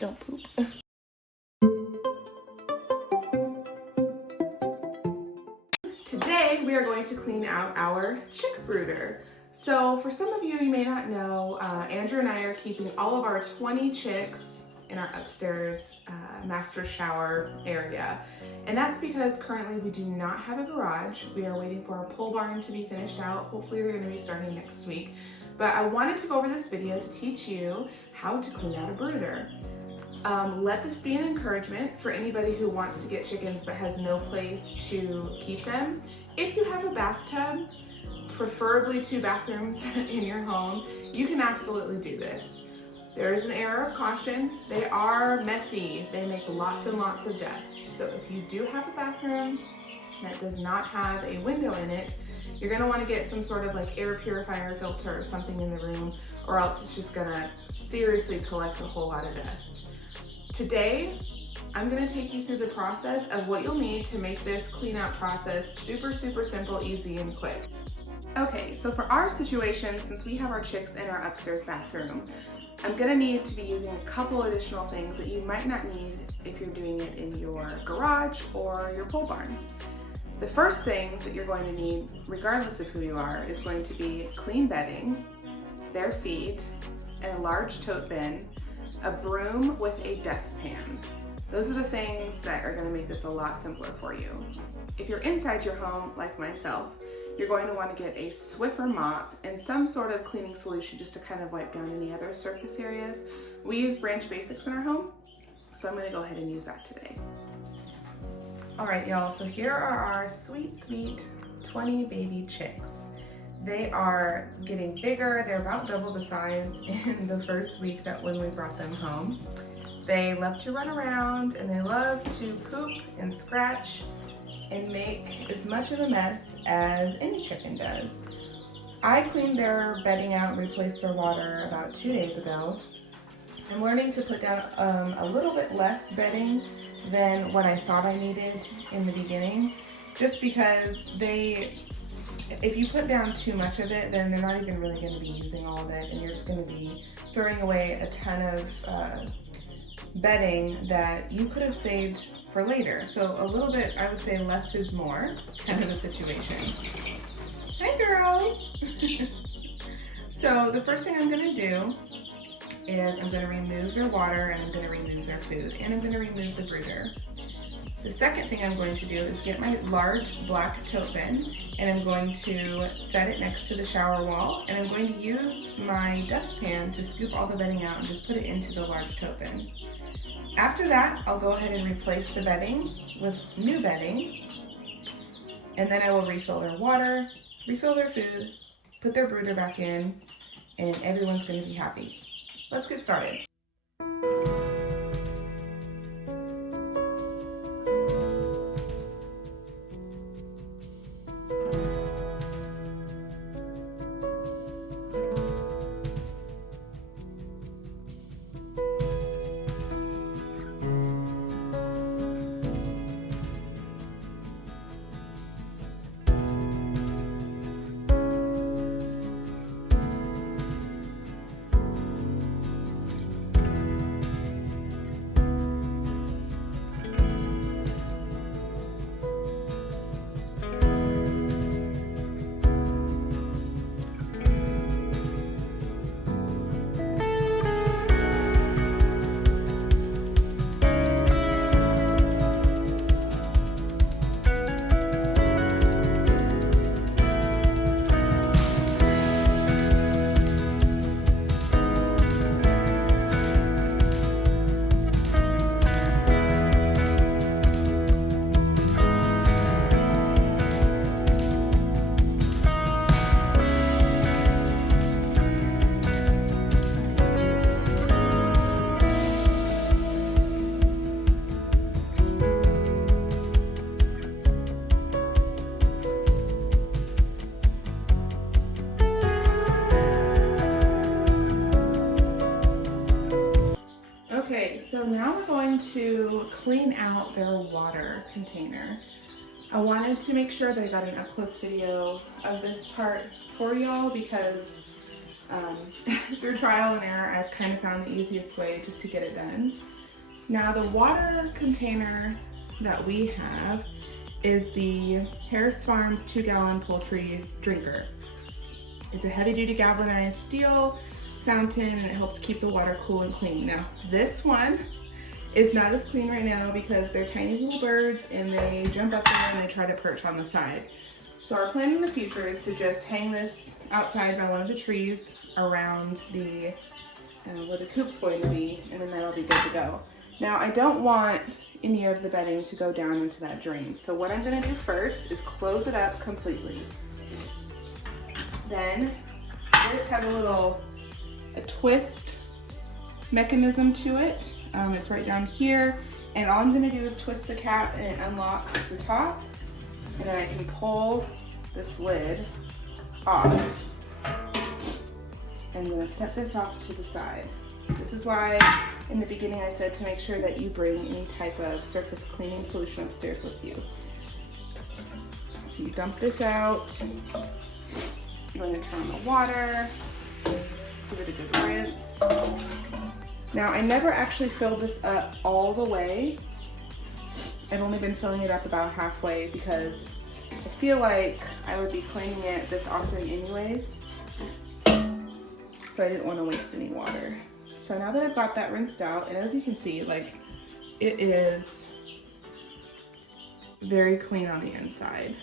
don't poop. Today we are going to clean out our chick brooder. So for some of you, you may not know, Andrew and I are keeping all of our 20 chicks in our upstairs master shower area. And that's because currently we do not have a garage. We are waiting for our pole barn to be finished out. Hopefully they're gonna be starting next week. But I wanted to go over this video to teach you how to clean out a brooder. Let this be an encouragement for anybody who wants to get chickens but has no place to keep them. If you have a bathtub, preferably 2 bathrooms in your home, you can absolutely do this. There is an error of caution. They are messy. They make lots and lots of dust. So if you do have a bathroom that does not have a window in it, you're gonna wanna get some sort of like air purifier filter or something in the room, or else it's just gonna seriously collect a whole lot of dust. Today, I'm gonna take you through the process of what you'll need to make this clean out process super, super simple, easy, and quick. Okay, so for our situation, since we have our chicks in our upstairs bathroom, I'm gonna need to be using a couple additional things that you might not need if you're doing it in your garage or your pole barn. The first things that you're going to need, regardless of who you are, is going to be clean bedding, their feed, and a large tote bin, a broom with a dustpan. Those are the things that are gonna make this a lot simpler for you. If you're inside your home, like myself, you're going to want to get a Swiffer mop and some sort of cleaning solution just to kind of wipe down any other surface areas. We use Branch Basics in our home, so I'm gonna go ahead and use that today. All right, y'all, so here are our sweet, sweet 20 baby chicks. They are getting bigger. They're about double the size in the first week that when we brought them home. They love to run around and they love to poop and scratch and make as much of a mess as any chicken does. I cleaned their bedding out and replaced their water about 2 days ago. I'm learning to put down a little bit less bedding than what I thought I needed in the beginning, just because if you put down too much of it, then they're not even really going to be using all of it, and you're just going to be throwing away a ton of bedding that you could have saved for later. So a little bit, I would say less is more kind of a situation. Hi girls! So the first thing I'm going to do is I'm going to remove their water, and I'm going to remove their food, and I'm going to remove the brooder. The second thing I'm going to do is get my large black tote bin, and I'm going to set it next to the shower wall, and I'm going to use my dustpan to scoop all the bedding out and just put it into the large tote bin. After that, I'll go ahead and replace the bedding with new bedding, and then I will refill their water, refill their food, put their brooder back in, and everyone's going to be happy. Let's get started. So now we're going to clean out their water container. I wanted to make sure that I got an up-close video of this part for y'all because Through trial and error, I've kind of found the easiest way just to get it done. Now the water container that we have is the Harris Farms 2-gallon poultry drinker. It's a heavy-duty galvanized steel fountain and it helps keep the water cool and clean. Now this one is not as clean right now because they're tiny little birds and they jump up there and they try to perch on the side. So our plan in the future is to just hang this outside by one of the trees around the where the coop's going to be, and then that'll be good to go. Now I don't want any of the bedding to go down into that drain. So what I'm gonna do first is close it up completely. Then this has a twist mechanism to it. It's right down here, and all I'm gonna do is twist the cap and it unlocks the top, and then I can pull this lid off. I'm gonna set this off to the side. This is why in the beginning I said to make sure that you bring any type of surface cleaning solution upstairs with you. So you dump this out. You're gonna turn on the water, give it a good rinse. Now I never actually filled this up all the way. I've only been filling it up about halfway because I feel like I would be cleaning it this often anyways. So I didn't want to waste any water. So now that I've got that rinsed out, and as you can see, like, it is very clean on the inside.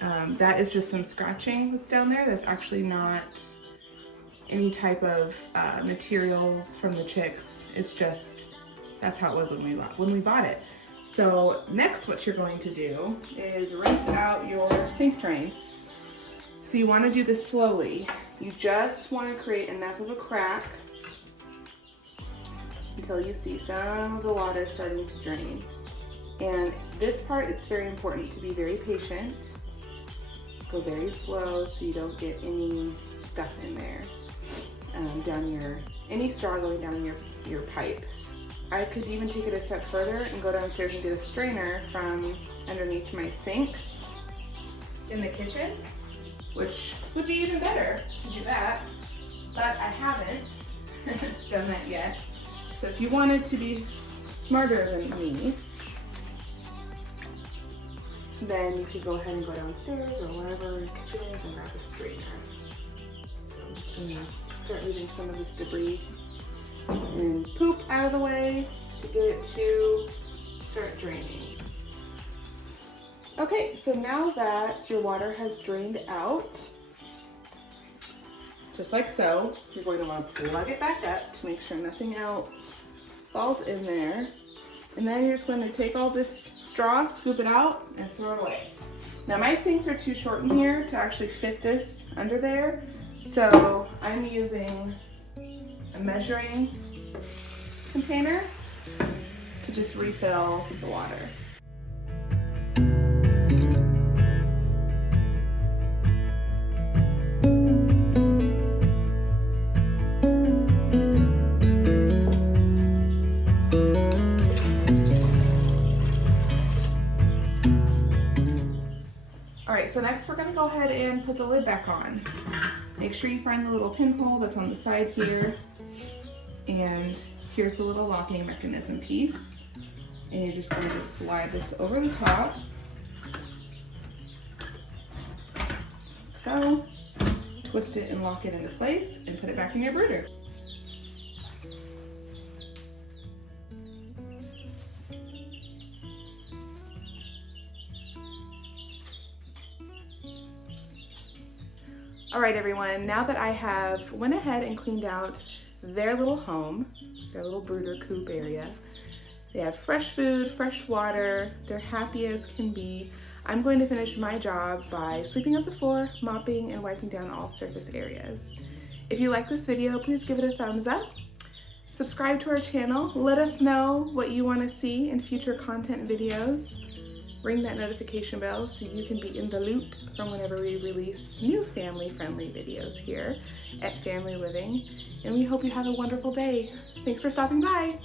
That is just some scratching that's down there. That's actually not any type of materials from the chicks. It's just, that's how it was when we bought it. So next what you're going to do is rinse out your sink drain. So you want to do this slowly. You just want to create enough of a crack until you see some of the water starting to drain. And this part, it's very important to be very patient. Go very slow so you don't get any stuff in there, any straw going down your pipes. I could even take it a step further and go downstairs and get a strainer from underneath my sink in the kitchen, which would be even better to do that, but I haven't done that yet. So if you wanted to be smarter than me, then you could go ahead and go downstairs or wherever the kitchen is and grab a strainer. So I'm just gonna start moving some of this debris and poop out of the way to get it to start draining. Okay, so now that your water has drained out, just like so, you're going to want to plug it back up to make sure nothing else falls in there. And then you're just going to take all this straw, scoop it out, and throw it away. Now my sinks are too short in here to actually fit this under there, so I'm using a measuring container to just refill the water. So next we're gonna go ahead and put the lid back on. Make sure you find the little pinhole that's on the side here. And here's the little locking mechanism piece. And you're just going to slide this over the top. So, twist it and lock it into place and put it back in your brooder. All right, everyone, now that I have went ahead and cleaned out their little home, their little brooder coop area, they have fresh food, fresh water, they're happy as can be. I'm going to finish my job by sweeping up the floor, mopping, and wiping down all surface areas. If you like this video, please give it a thumbs up. Subscribe to our channel. Let us know what you want to see in future content videos. Ring that notification bell so you can be in the loop from whenever we release new family-friendly videos here at Family Living. And we hope you have a wonderful day. Thanks for stopping by.